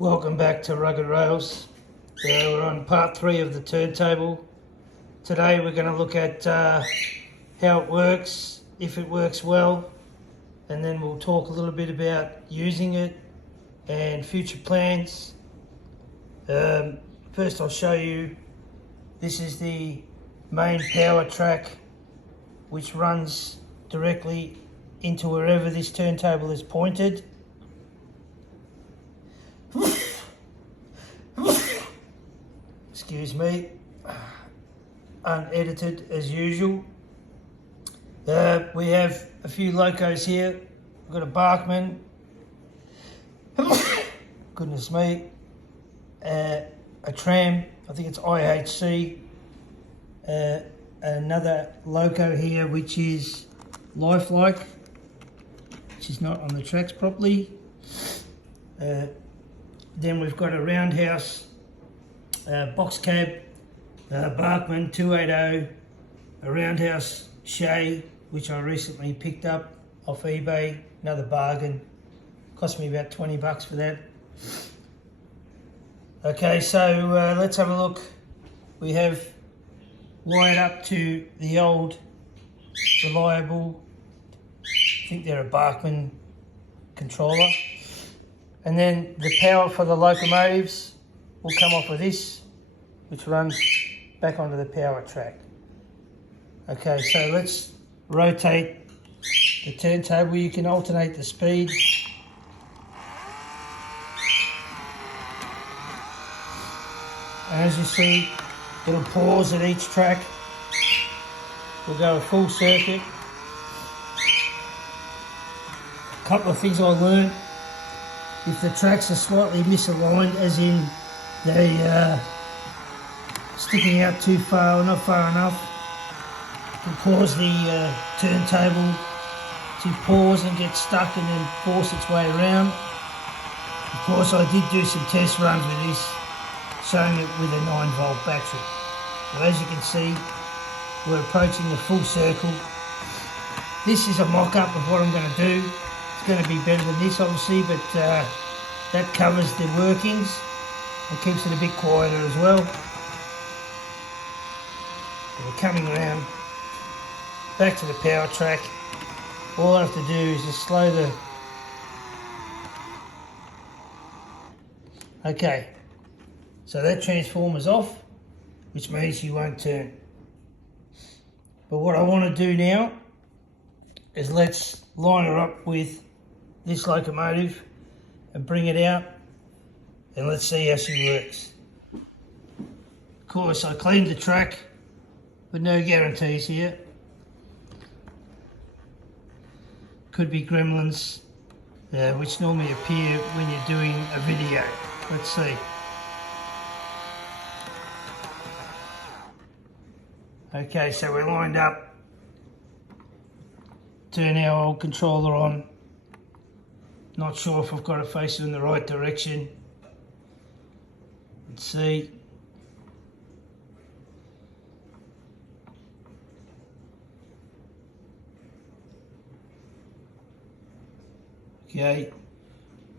Welcome back to Rugged Rails. We're on part 3 of the turntable. Today we're going to look at how it works, if it works well, and then we'll talk a little bit about using it and future plans. First I'll show you, this is the main power track which runs directly into wherever this turntable is pointed. Excuse me, unedited as usual. We have a few locos here. We've got a Barkman, goodness me, a tram, I think it's IHC, another loco here which is lifelike, which is not on the tracks properly. Then we've got a roundhouse box cab, Barkman 280, a roundhouse Shay, which I recently picked up off eBay, another bargain, cost me about 20 bucks for that. Okay, so let's have a look. We have wired up to the old reliable, I think they're a Barkman controller, and then the power for the locomotives will come off of this, which runs back onto the power track. Okay, so let's rotate the turntable. You can alternate the speed. And as you see, it'll pause at each track. We'll go a full circuit. A couple of things I learned. If the tracks are slightly misaligned, as in they sticking out too far or not far enough, it can cause the turntable to pause and get stuck and then force its way around. Of course, I did do some test runs with this, showing it with a 9-volt battery. So as you can see, we're approaching the full circle. This is a mock-up of what I'm going to do. It's going to be better than this, obviously, but that covers the workings. It keeps it a bit quieter as well. So we're coming around back to the power track. All I have to do is just slow the... Okay, so that transformer's off, which means you won't turn. But what I want to do now is let's line her up with this locomotive and bring it out, and let's see how she works. Of course, I cleaned the track, but no guarantees here. Could be gremlins, which normally appear when you're doing a video. Let's see. Okay, so we're lined up. Turn our old controller on. Not sure if I've got it facing in the right direction. Let's see. Okay,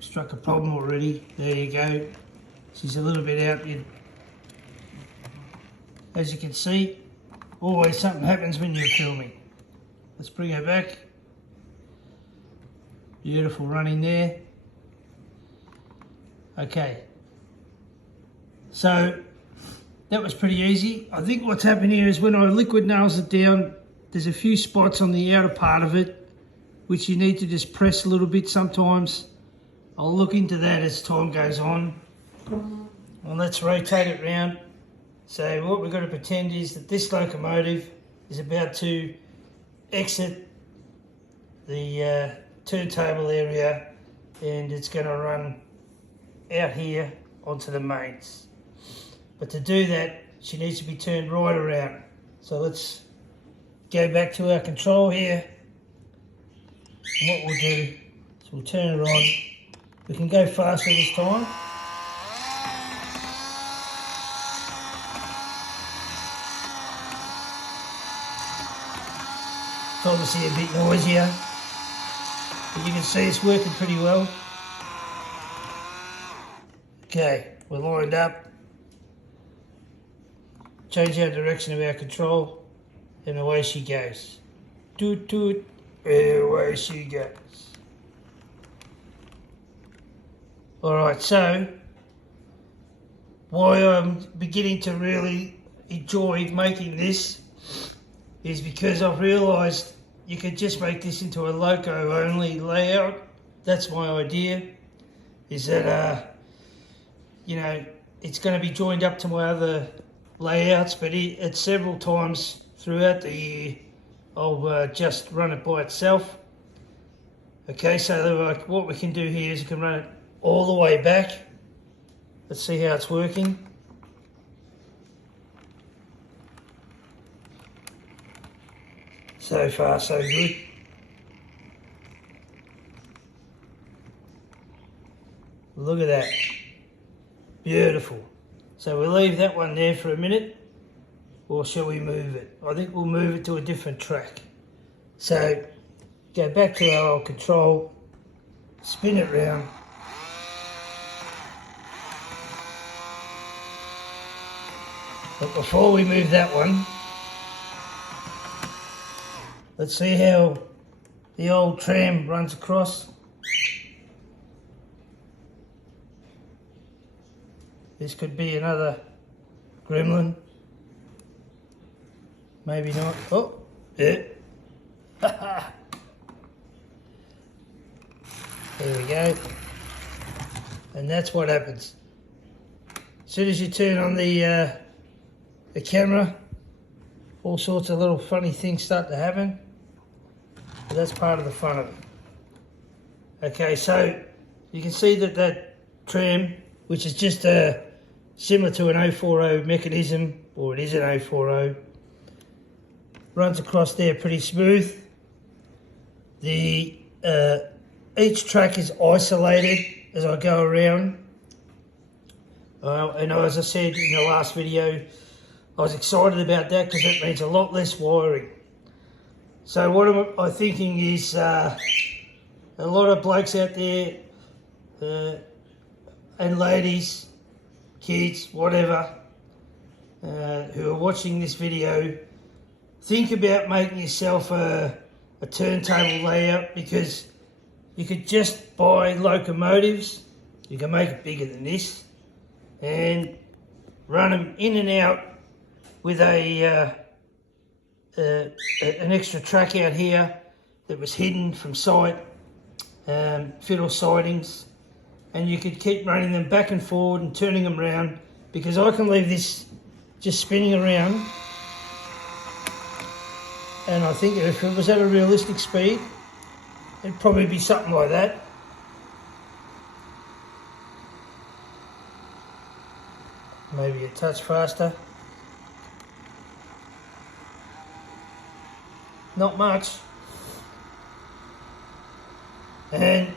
struck a problem already. There you go. She's a little bit out. As you can see, always something happens when you're filming. Let's bring her back. Beautiful running there. Okay, so that was pretty easy. I think what's happened here is when I liquid nails it down, there's a few spots on the outer part of it which you need to just press a little bit sometimes. I'll look into that as time goes on. Well, let's rotate it round. So what we've got to pretend is that this locomotive is about to exit the turntable area, and it's going to run out here onto the mains. But to do that, she needs to be turned right around. So let's go back to our control here. And what we'll do is we'll turn it on. We can go faster this time. It's obviously a bit noisier, but you can see it's working pretty well. Okay, we're lined up. Change our direction of our control, and away she goes. Toot toot, away she goes. Alright, so why I'm beginning to really enjoy making this is because I've realised you could just make this into a loco only layout. That's my idea, is that you know, it's going to be joined up to my other layouts, but at several times throughout the year I'll just run it by itself. Okay, so like what we can do here is we can run it all the way back. Let's see how it's working. So far so good. Look at that. Beautiful. So we'll leave that one there for a minute, or shall we move it? I think we'll move it to a different track. So go back to our old control, spin it round. But before we move that one, let's see how the old tram runs across. This could be another gremlin. Maybe not. Oh, yeah. There we go. And that's what happens. As soon as you turn on the camera, all sorts of little funny things start to happen. But that's part of the fun of it. Okay, so you can see that that tram, which is just similar to an 040 mechanism, or it is an 040, runs across there pretty smooth. The each track is isolated as I go around. And as I said in the last video, I was excited about that because that means a lot less wiring. So what am I thinking is a lot of blokes out there and ladies, kids, whatever, who are watching this video, think about making yourself a turntable layout, because you could just buy locomotives. You can make it bigger than this and run them in and out with an extra track out here that was hidden from sight, fiddle sidings, and you could keep running them back and forward and turning them around, because I can leave this just spinning around, and I think if it was at a realistic speed, it'd probably be something like that. Maybe a touch faster. Not much. And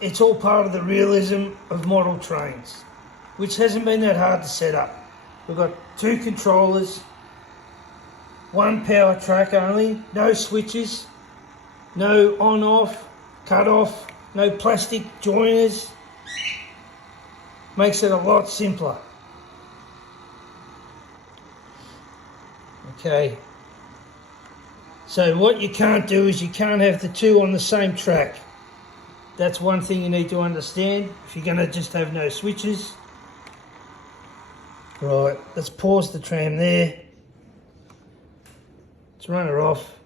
it's all part of the realism of model trains, which hasn't been that hard to set up. We've got two controllers, one power track only, no switches, no on-off, cut-off, no plastic joiners. Makes it a lot simpler. Okay. So what you can't do is you can't have the two on the same track. That's one thing you need to understand if you're going to just have no switches. Right, let's pause the tram there. Let's run her off.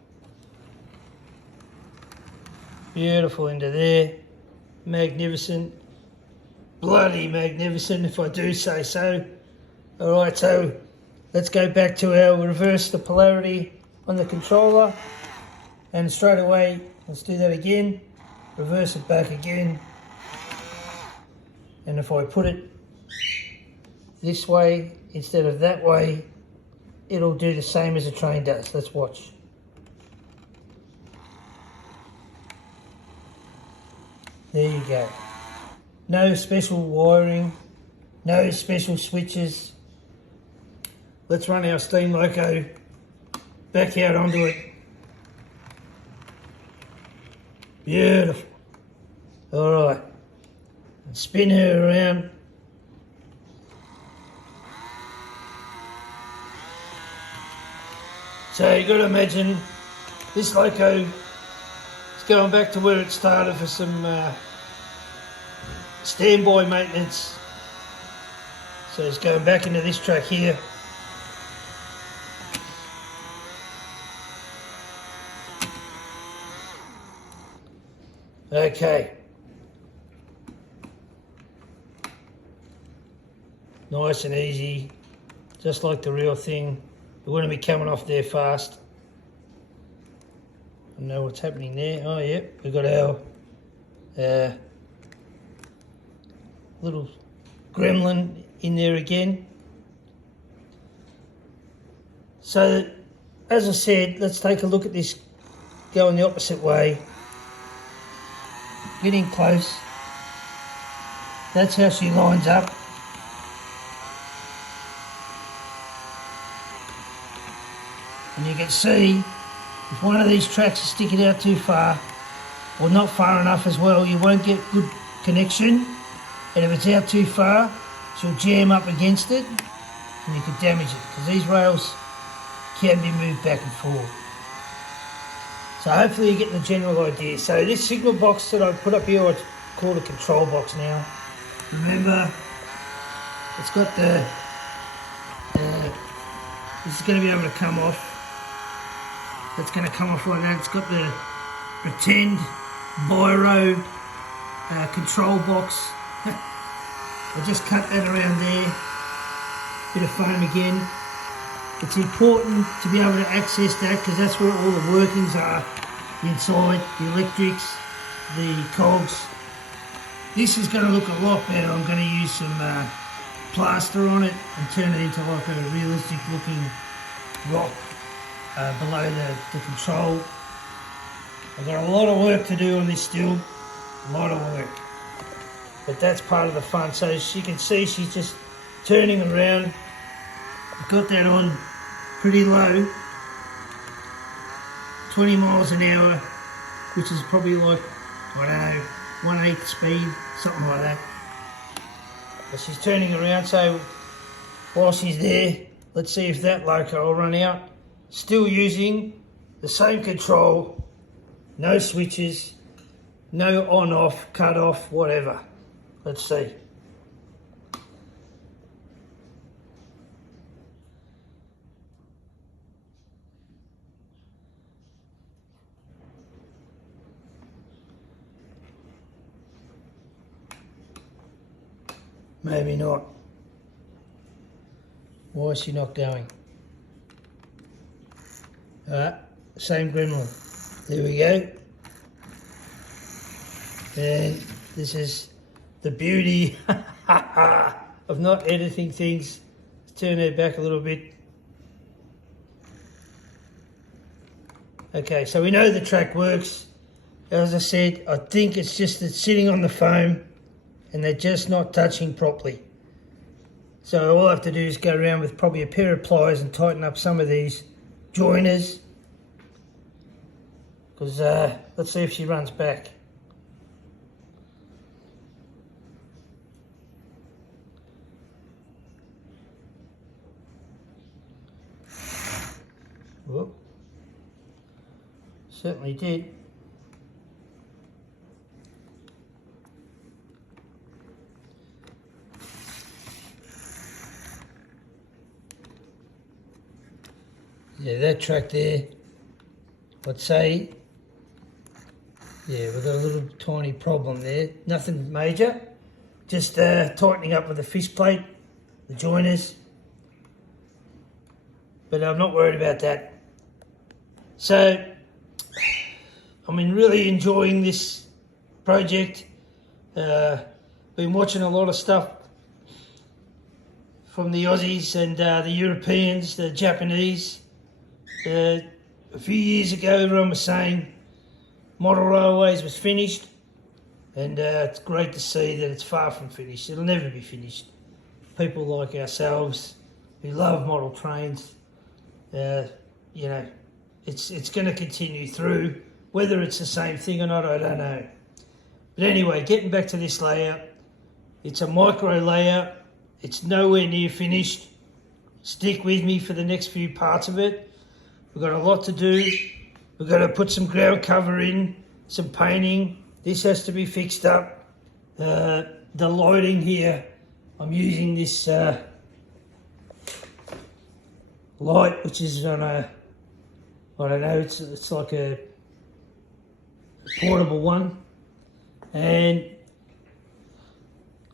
Beautiful into there. Magnificent. Bloody magnificent, if I do say so. Alright, so let's go back to our reverse the polarity on the controller, and straight away let's do that again, reverse it back again, and if I put it this way instead of that way, it'll do the same as a train does. Let's watch. There you go. No special wiring, no special switches. Let's run our steam loco back out onto it. Beautiful. All right. Spin her around. you got to imagine this loco is going back to where it started for some standby maintenance. So it's going back into this track here. Okay. Nice and easy, just like the real thing. We're going to be coming off there fast. I know what's happening there. Oh, yeah, we've got our little gremlin in there again. So, as I said, let's take a look at this going the opposite way. Getting close. That's how she lines up. And you can see if one of these tracks is sticking out too far or not far enough as well, you won't get good connection. And if it's out too far, she'll jam up against it and you can damage it because these rails can be moved back and forth. So hopefully you get the general idea. So this signal box that I put up here, it's called a control box now. Remember, it's got the, this is going to be able to come off. That's going to come off like that. It's got the pretend biro control box. I'll just cut that around there. Bit of foam again. It's important to be able to access that because that's where all the workings are inside, the electrics, the cogs. This is going to look a lot better. I'm going to use some plaster on it and turn it into like a realistic looking rock below the control. I've got a lot of work to do on this still, a lot of work. But that's part of the fun. So as you can see, she's just turning around. I've got that on pretty low, 20 miles an hour, which is probably like, I don't know, 1/8 speed, something like that. But she's turning around, so while she's there, let's see if that loco will run out. Still using the same control, no switches, no on off, cut off, whatever. Let's see. Maybe not. Why is she not going? Same gremlin. There we go. And this is the beauty of not editing things. Let's turn that back a little bit. Okay, so we know the track works. As I said, I think it's just it's sitting on the foam and they're just not touching properly. So all I have to do is go around with probably a pair of pliers and tighten up some of these joiners. Because let's see if she runs back. Whoop. Certainly did. Yeah, that track there, I'd say, yeah, we've got a little tiny problem there. Nothing major, just tightening up with the fish plate, the joiners. But I'm not worried about that. So, I'm really enjoying this project. Been watching a lot of stuff from the Aussies and the Europeans, the Japanese. A few years ago, everyone was saying model railways was finished, and it's great to see that it's far from finished. It'll never be finished. People like ourselves who love model trains, you know, it's going to continue through. Whether it's the same thing or not, I don't know. But anyway, getting back to this layout, it's a micro layout. It's nowhere near finished. Stick with me for the next few parts of it. We've got a lot to do. We've got to put some ground cover in, some painting. This has to be fixed up. The lighting here, I'm using this light, which is on a, I don't know, it's like a portable one. And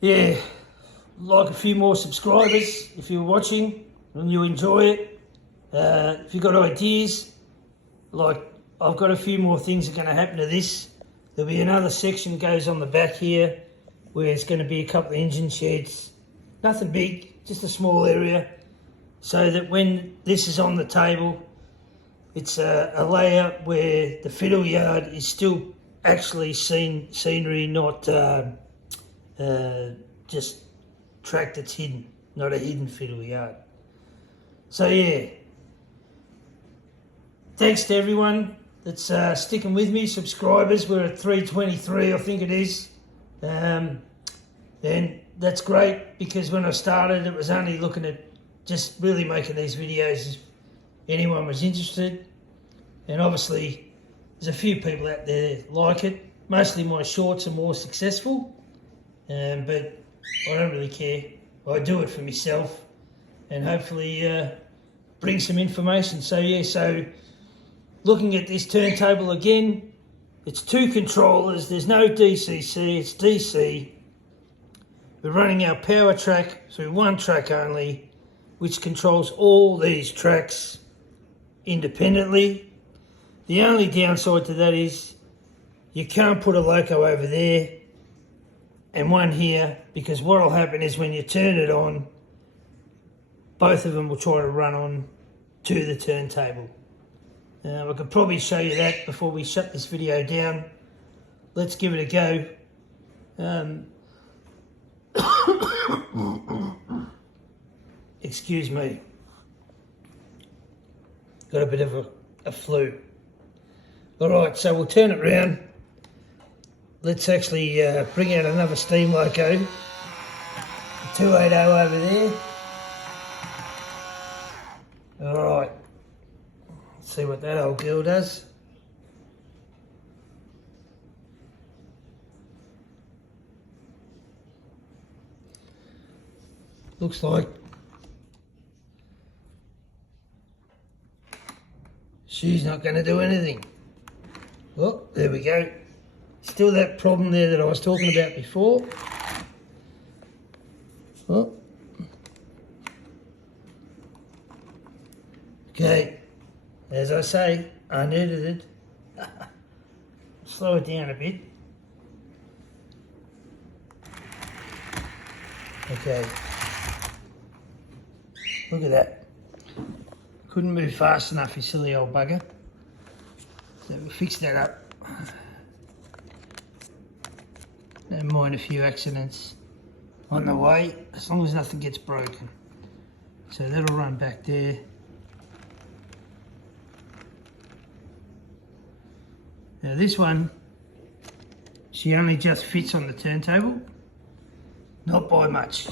yeah, like a few more subscribers if you're watching and you enjoy it. If you've got ideas, like I've got a few more things that are going to happen to this. There'll be another section goes on the back here where it's going to be a couple of engine sheds. Nothing big, just a small area, so that when this is on the table, it's a layout where the fiddle yard is still actually scenery, not just track that's hidden, not a hidden fiddle yard. So yeah, thanks to everyone that's sticking with me, subscribers. We're at 323, I think it is. And that's great, because when I started, it was only looking at just really making these videos if anyone was interested. And obviously, there's a few people out there that like it. Mostly my shorts are more successful, but I don't really care. I do it for myself and hopefully bring some information. So yeah, so looking at this turntable again, it's 2 controllers. There's no DCC, it's DC. We're running our power track through 1 track only, which controls all these tracks independently. The only downside to that is you can't put a loco over there and one here, because what will happen is when you turn it on, both of them will try to run on to the turntable. I could probably show you that before we shut this video down. Let's give it a go. Excuse me. Got a bit of a flu. Alright, so we'll turn it round. Let's actually bring out another steam loco. The 280 over there. Alright. Let's see what that old girl does. Looks like she's not going to do anything. Oh, there we go. Still that problem there that I was talking about before. Oh. Okay, as I say, unedited. Slow it down a bit. Okay. Look at that. Couldn't move fast enough, you silly old bugger. So we'll fix that up. Don't mind a few accidents on the way, as long as nothing gets broken. So that'll run back there. Now this one, she only just fits on the turntable, not by much.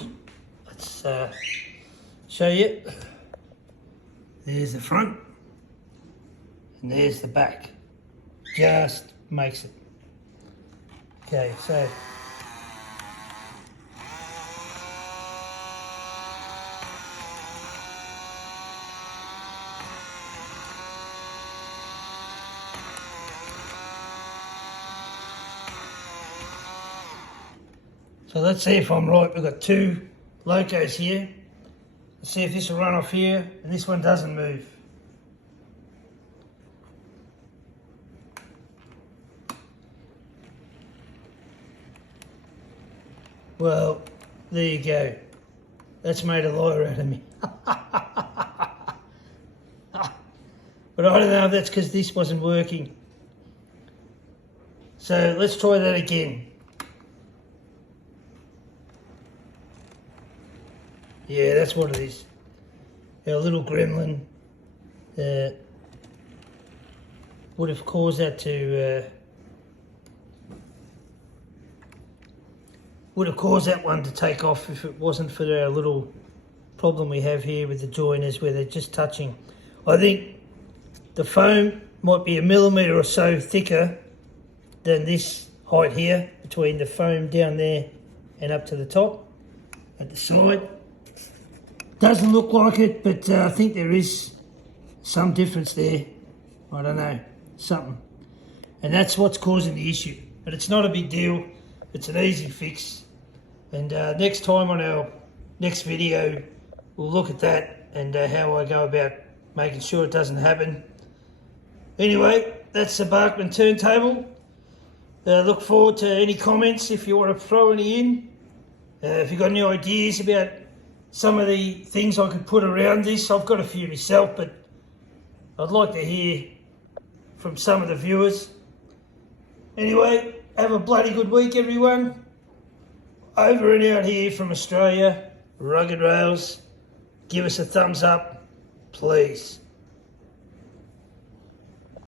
Let's show you. There's the front and there's the back. Just makes it. Okay, so let's see if I'm right. We've got 2 locos here. Let's see if this will run off here and this one doesn't move. Well, there you go. That's made a liar out of me. But I don't know if that's because this wasn't working. So let's try that again. Yeah, that's what it is. Our little gremlin would have caused that to one to take off if it wasn't for our little problem we have here with the joiners where they're just touching. I think the foam might be a millimetre or so thicker than this height here, between the foam down there and up to the top at the side. Doesn't look like it, but I think there is some difference there. I don't know, something. And that's what's causing the issue. But it's not a big deal. It's an easy fix. And next time on our next video, we'll look at that and how I go about making sure it doesn't happen. Anyway, that's the Barkman turntable. Look forward to any comments if you want to throw any in. If you've got any ideas about some of the things I could put around this, I've got a few myself, but I'd like to hear from some of the viewers. Anyway, have a bloody good week, everyone. Over and out here from Australia, Rugged Rails. Give us a thumbs up, please.